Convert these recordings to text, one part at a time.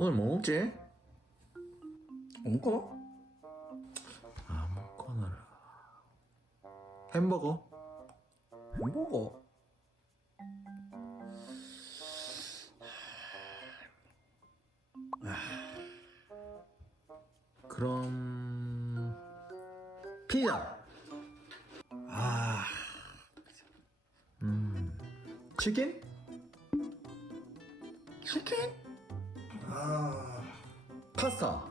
오늘 뭐 먹지? 아무거나? 아무거나라. 햄버거? 햄버거. 그럼 피자. 아, 치킨? 치킨? 아, 파스타.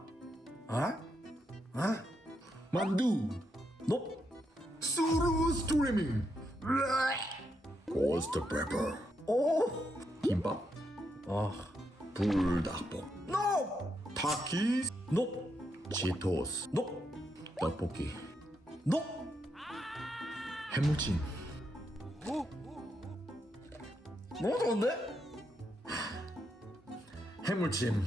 아? 아? 만두. 너? 수루 스트리밍. 고스트 페퍼. 오! 김밥. 아, 불닭볶. 너! 타키스. 너! 치토스. 너! 떡볶이. 너! 해무침. 너무 좋은데? 해물찜.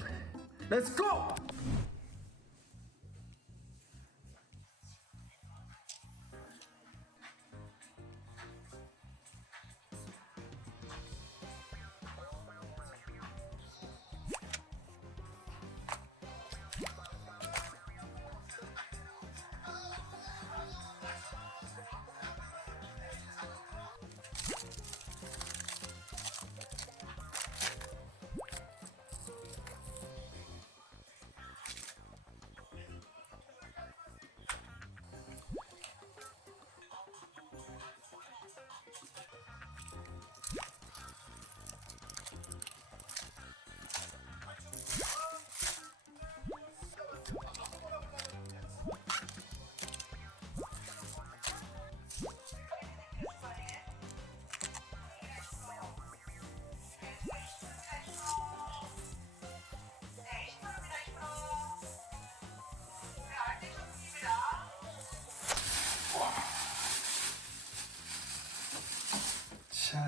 ใช่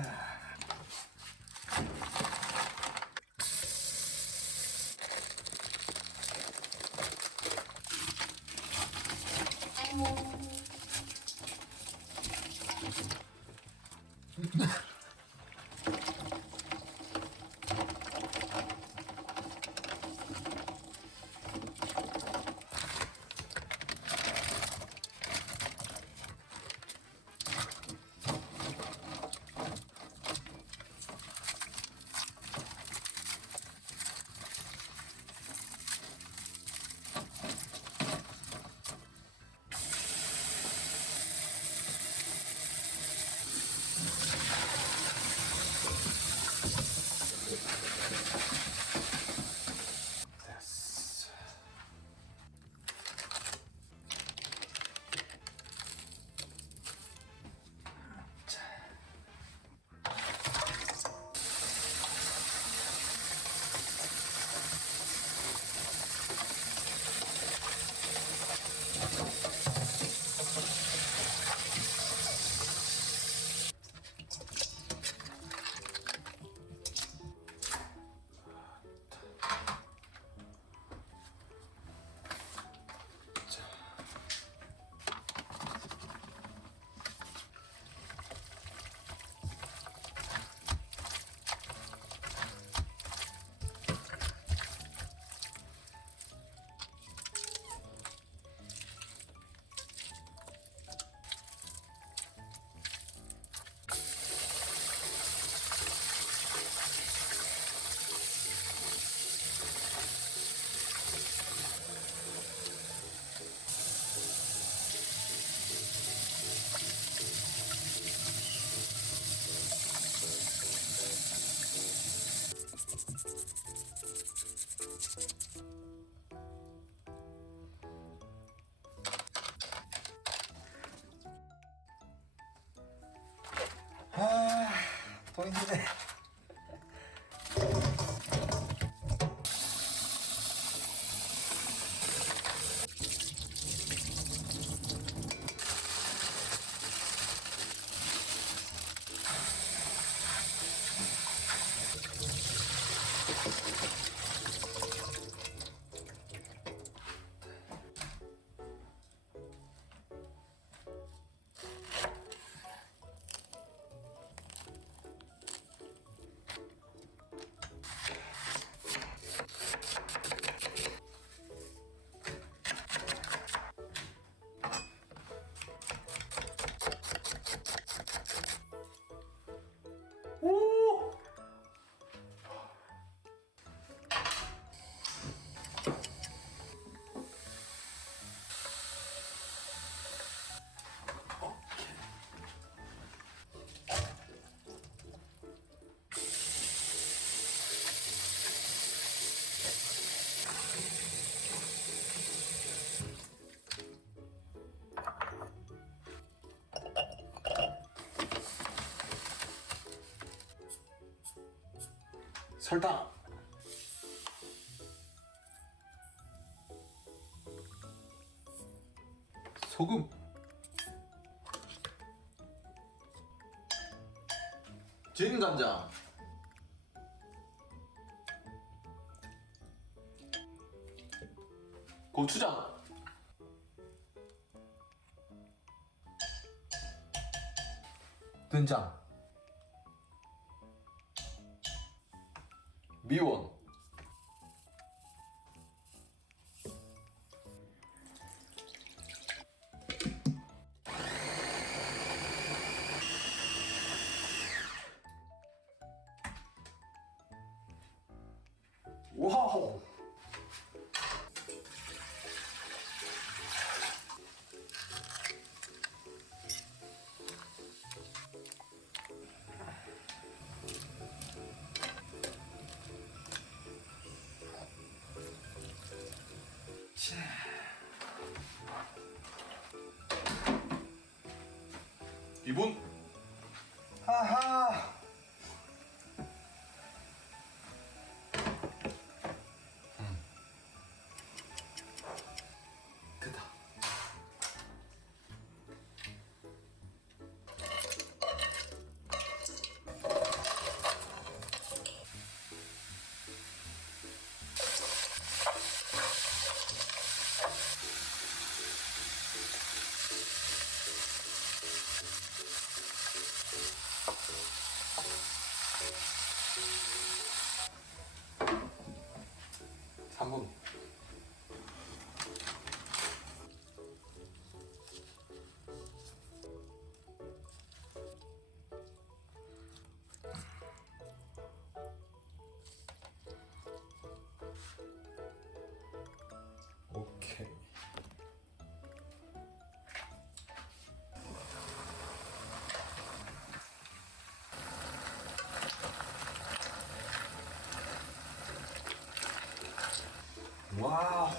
설탕. 소금. 진 간장 고추장. 된장 이분? 하하 와우.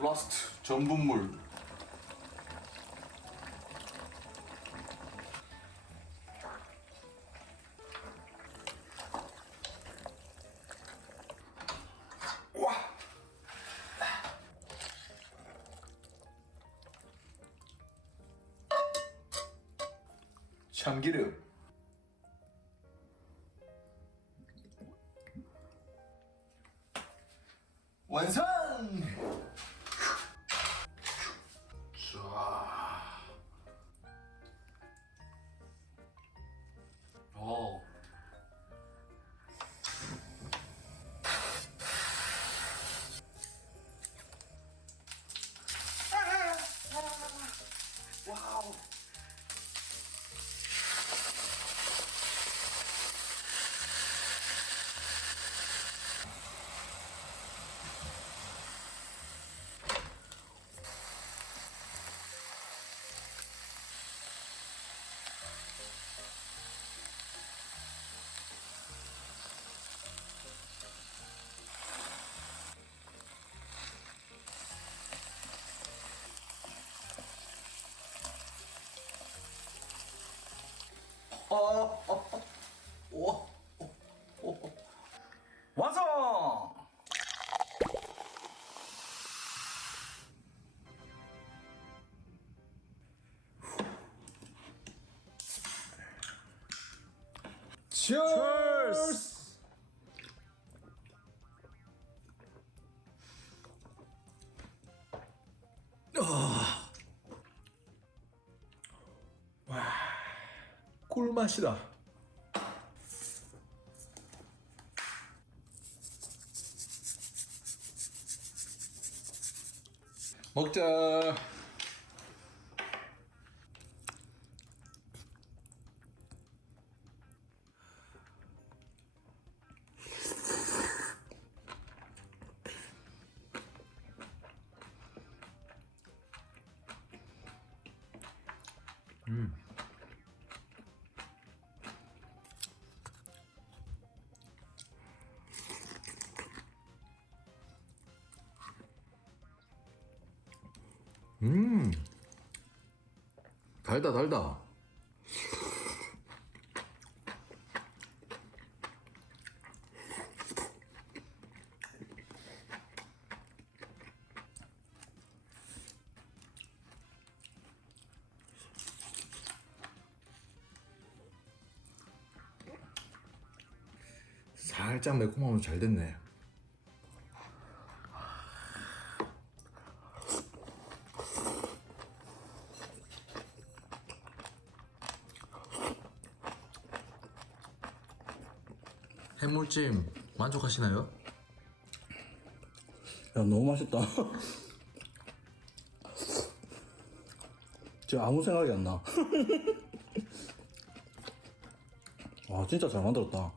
라스트 전분물 akşam giriyorum. Cheers! 꿀맛이다. 먹자. 달다 달다. 살짝 매콤하면 잘 됐네. 해물찜 만족하시나요? 야 너무 맛있다. 지금 아무 생각이 안 나. 와 진짜 잘 만들었다.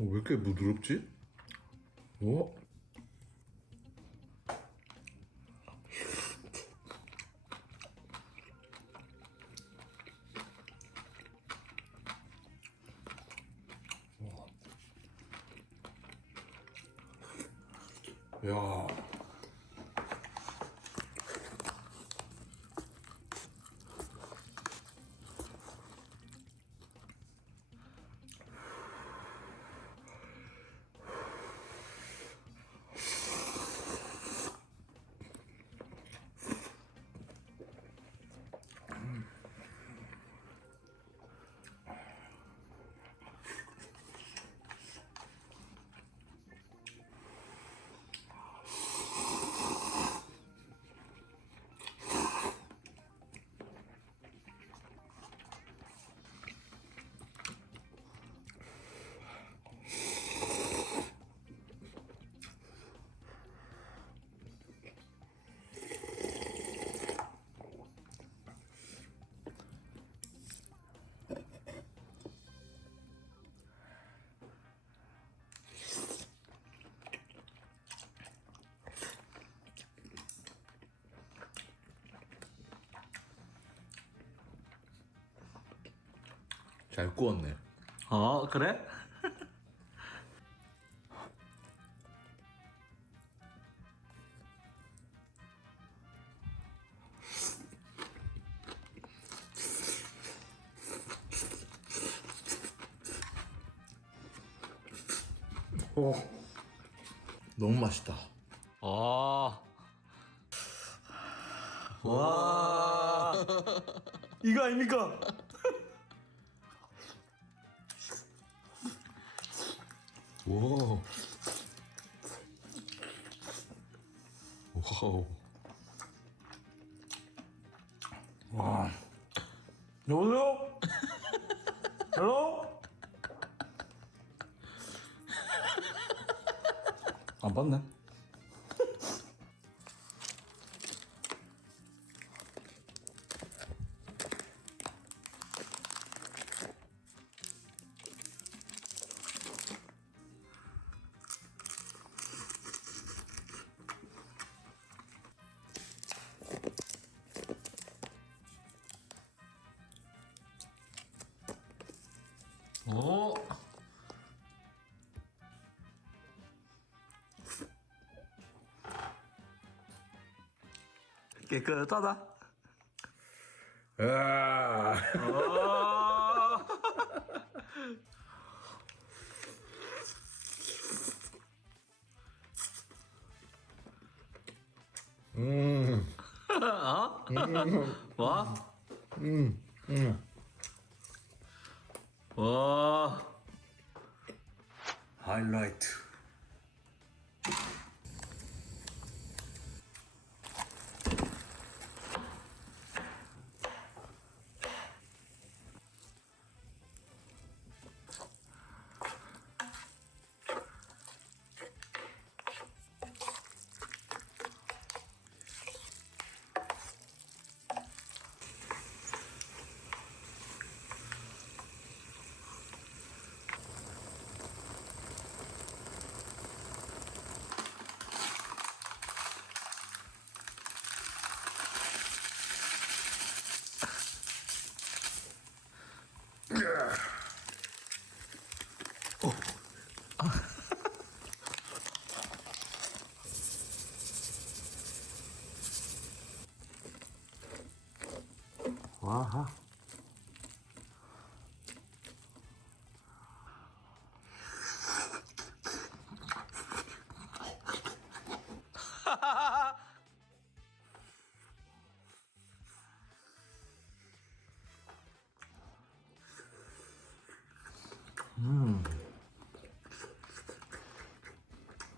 왜 이렇게 부드럽지? 어? 야. 잘 구웠네. 어 그래? 와. 와우. 여보세요? 헬로? 안 봤네. 깨끗하다. 아. 아. 음. 어? 와? 음. 음. 와. 하이라이트. 와.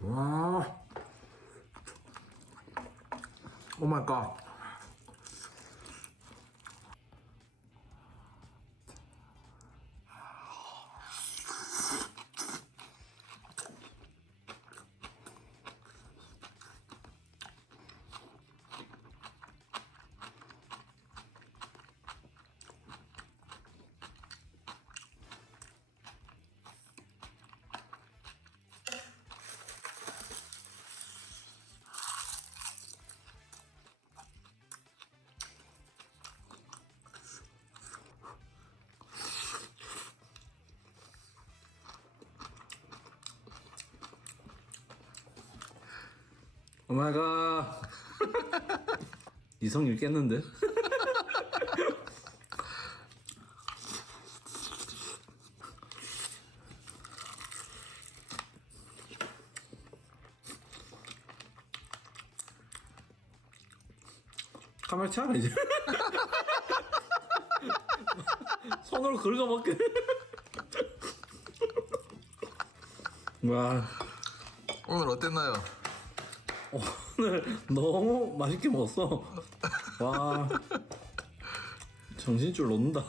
와. 오 마이 갓. 오마이갓. 이성일 깼는데? 카메라 차라 이제 손으로 긁어 먹게 와 오늘 어땠나요? 오늘 너무 맛있게 먹었어. 와. 정신줄 놓는다.